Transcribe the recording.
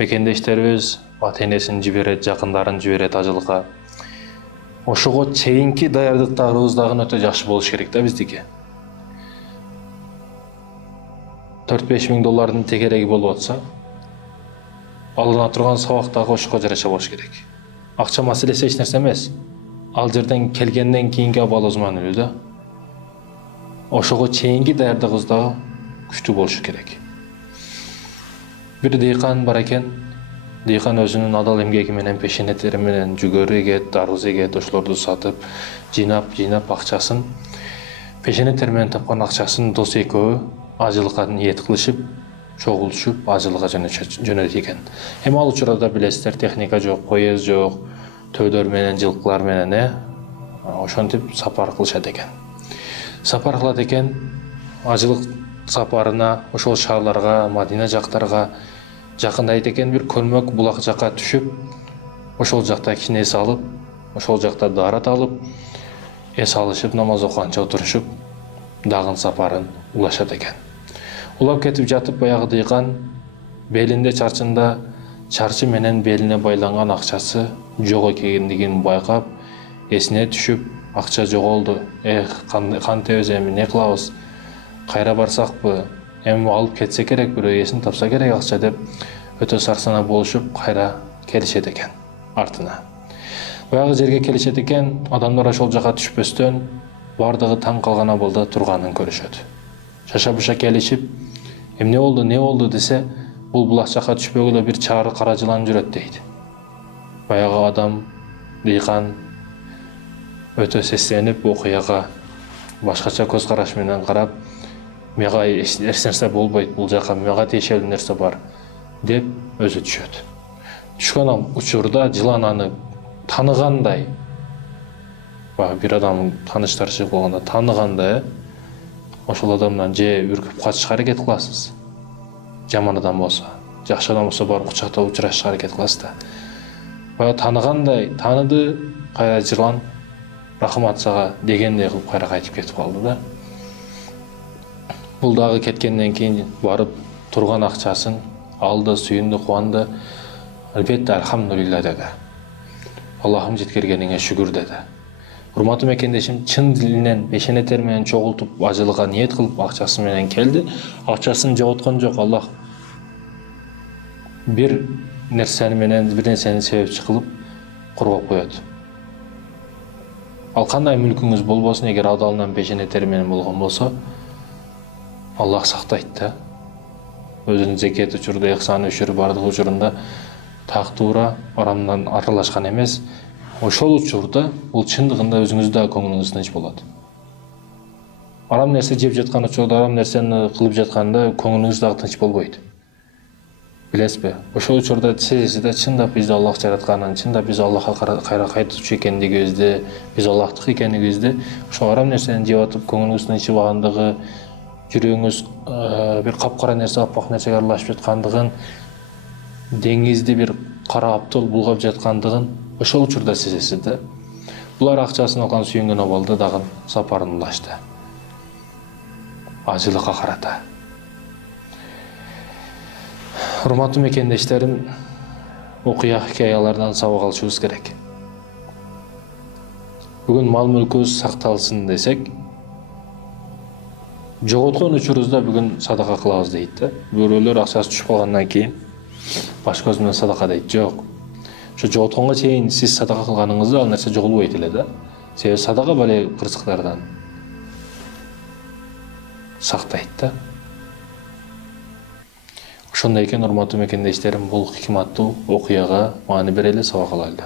Мекендештерибиз ата-энесин жиберет, жакындарын жиберет ажылыкка. Ошого чейинки даярдыктарыбыз дагы өтө жакшы болуш керек да биздики. 4-5 миң доллардын тегереги болуп атса, алына турган сабак дагы ошого жараша болуш керек. Акча маселеси эч нерсе эмес. Ал жерден келгенден кийинки абалыбыз маанилүү да. Ошого чейинки даярдыгыбыз дагы күчтүү болушу керек. Бир дыйкан бар экен. Дыйкан өзүнүн адал эмгеги менен, пешене тери менен жүгөрү эгет, дарбыз эгет, ошолорду сатып, жыйнап акчасын, пешене тери менен тапкан акчасын дос экөө ажылыкка ниет кылышып, чогулушуп, ажылыкка жөнөтөт экен. Эми ал учурда билесиздер, техника жок, поезд жок, төөдөр менен, жылкылар менен, ошентип сапар кылышат экен. Сапар кылат экен, ажылык сапарына ошол шаарларга, Мадина жактарга жакындайт экен, бир көлмөк булак жакка түшүп, ошол жакта кичине эс алып, ошол жакта даарат алып, эс алышып, намаз окуганча отурушуп, дагы сапарын улашат экен. Улап кетип жатып, баягы дыйкан белинде чарчында чарчы менен белине байланган акчасы жок экендигин байкап, эсине түшүп, акча жоголду. Кантебиз эми, не кылабыз? Кайра барсакпы? Эми алып кетсе керек, бирөө эсин тапса керек акча деп өтө сарсана болушуп, кайра келишет экен артына. Баягы жерге келишет экен, адамдар ошол жака түшпөстөн бардыгы таң калган абалда турганын көрүшөт. Шаша-буша келишип, эмне болду десе, бул булак жака түшпөгүлө бир чары кара жылан жүрөт дейт. Баягы адам, дыйкан өтө сестенип окуяга башкача көз караш менен карап, мага эч нерсе болбойт, бул жака мага тиешелүү нерсе бар деп өзү түшөт. Түшкөн учурда жылан аны таныгандай, бир адамдын тааныштары чыгып калганда таныгандай, ошол адамдан же үркүп качышка аракет кыласыз. Жаман адам болсо, жакшы адам болсо барып кучактап учурашышка аракет кыласыз да. Баягы таныгандай, таныды, кайра жылан рахмат сага дегендей кылып кайра кайтып кетип калды да. Бул дагы кеткенден кийин барып турган акчасын алды, сүйүндү, кубанды. Албетте, альхамдулилля деди. Аллахым жеткиргениңе шүгүр деди. Урматтуу мекендешим, чын дилинен пешене тери менен чогултуп, ажылыкка ниет кылып, акчасы менен келди. Акчасын жоготкон жок, Аллах бир нерсени менен, бир нерсени себепчи кылып коргоп коет. Ал кандай мүлкүңүз болбосун, эгер адалынан пешене тери менен болгон болсо, Аллах сактайт да. Өзүнүн зекет учурда, ихсан үшүрү бардык учурунда так туура арамдан аралашкан эмес. Ошол учурда бул чындыгында өзүңүз да көңүлүңүз тынч болот. Арам нерсе жеп жаткан учурда, арам нерсени кылып жатканда көңүлүңүз дагы тынч болбойт. Билесизби? Ошол учурда сезесиз да, чындап бизди Аллах жаратканын, чындап биз Аллахка кайра кайтуучу экендигибизди, биз Аллахтык экенибизди, ошол арам нерсени жеп атып көңүлүңүз тынчыбагандыгы, жүрөгүңүз бир капкара нерсе, аппак нерсеге аралашып жаткандыгын, деңизди бир кара аптыл булгап жаткандыгын ошол учурда сезесиз да. Булар акчасын алган сүйүнгөн абалда дагы сапарын улашты. Ажылыкка карата. Урматтуу мекендештерим, окуя хикаялардан сабак алышыбыз керек. Бүгүн мал мүлкүбүз сакталсын десек, жоготкон учурубузда бүгүн садака кылабыз дейт да. Бирөөлөр акчасы түшүп калгандан кийин баш көз менен садака дейт. Жок. Ошо жоготконго чейин сиз садака кылганыңызда ал нерсе жоголбойт эле да. Себеби садака бале кырсыктардан сактайт да. Ошондой экен, урматтуу мекендештерим, бул хикматтуу окуяга маани берели, сабак алайлы.